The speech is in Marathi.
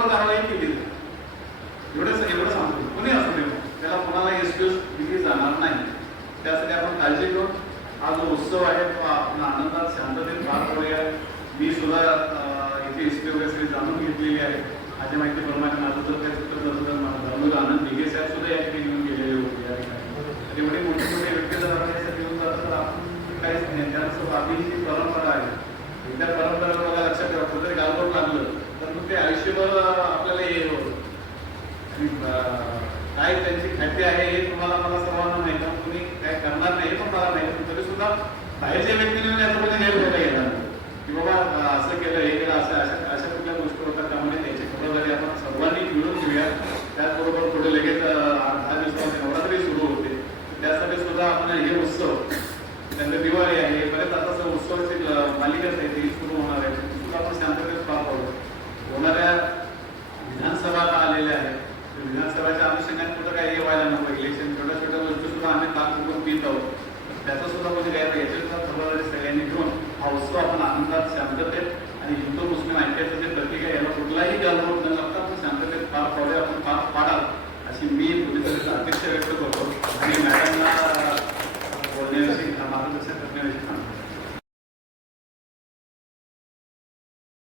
कठोर कारवाई केली एवढंच एवढं सांगतो. कोणी असू नये त्याला कोणाला एक्सक्यूज दिली जाणार नाही. त्यासाठी आपण काळजी घेऊन हा जो उत्सव आहे तो आपण आनंदात शांततेत पार पडूया. मी सुद्धा इथे हिस्ट्री वगैरे सगळी जाणून घेतलेली आहे. माझ्या माहितीप्रमाणे माझं जर काही चुकत नसेल तर मला धर्मवीर आनंद दिघे साहेब सुद्धा या ठिकाणी येऊन गेलेले होते. या ठिकाणी. एवढे मोठे मोठे व्यक्ती जर आपल्यासाठी येऊन जातात तर आपण काहीच नाही. त्यांचं आपली जी परंपरा आहे. त्या परंपरा मला लक्षात ठेवा कुठेतरी गालबोट लागलं तर मग ते आयुष्यभर आपल्याला हे काय त्यांची ख्याती आहे हे तुम्हाला मला सर्वांना माहिती आहे. तुम्ही काय करणार नाही पण मला माहिती तरी सुद्धा बाहेरच्या व्यक्तीने याच्यामध्ये गैरफायदा घेणार नाही. की बाबा असं केलं हे केलं असं अशा अशा कुठल्या गोष्टी होतात. त्यामुळे त्याची खबरदारी आपण सर्वांनी मिळून घेऊया. त्याचबरोबर पुढे लगेच दहा दिवसामध्ये नवरात्री सुरू होते. त्यासाठी सुद्धा आपण हे उत्सव काम करून पित आहोत. त्याचा सुद्धा म्हणजे गैर याच्याचा खबरदारी सगळ्यांनी घेऊन. हा उत्सव आपण आनंदात शांततेत आणि हिंदू मुस्लिम ऐक्याचं जे प्रतीक आहे. याला कुठलाही गलबोट न लागतात आपण शांततेत पार पावले आपण पार पाडाल अशी मी कुठेतरी अपेक्षा व्यक्त करतो. आणि मॅडमला बोलण्याविषयी मार्गदर्शन करण्याविषयी सांगतो.